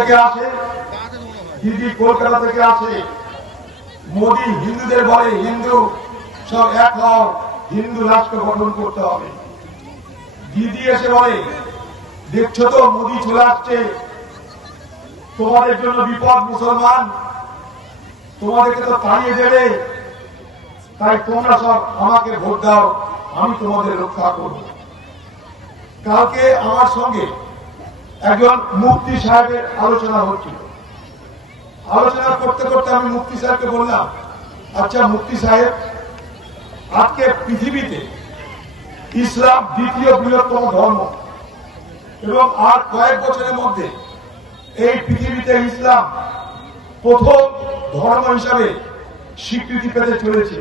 থেকে আসে, দিদি কলকাতা থেকে আসে। মোদী হিন্দুদের বলে হিন্দু সব এক হও, হিন্দু রাষ্ট্র গঠন করতে হবে। দিদি এসে বলে দেখছো তো মোদী চলে আসছে, তোমাদের জন্য বিপদ মুসলমান, তোমাদেরকে তো তাড়িয়ে দেবে, তাই তোমরা সব আমাকে ভোট দাও, আমি তোমাদের রক্ষা করব। কালকে আমার সঙ্গে একজন মুফতি সাহেবের আলোচনা হচ্ছিল। আলোচনা করতে করতে আমি মুফতি সাহেবকে বললাম, আচ্ছা মুফতি সাহেব, আজকে পৃথিবীতে ইসলাম দ্বিতীয় বৃহত্তম ধর্ম এবং আর কয়েক বছরের মধ্যে এই পৃথিবীতে ইসলাম প্রথম ধর্ম হিসাবে স্বীকৃতি পেতে চলেছে।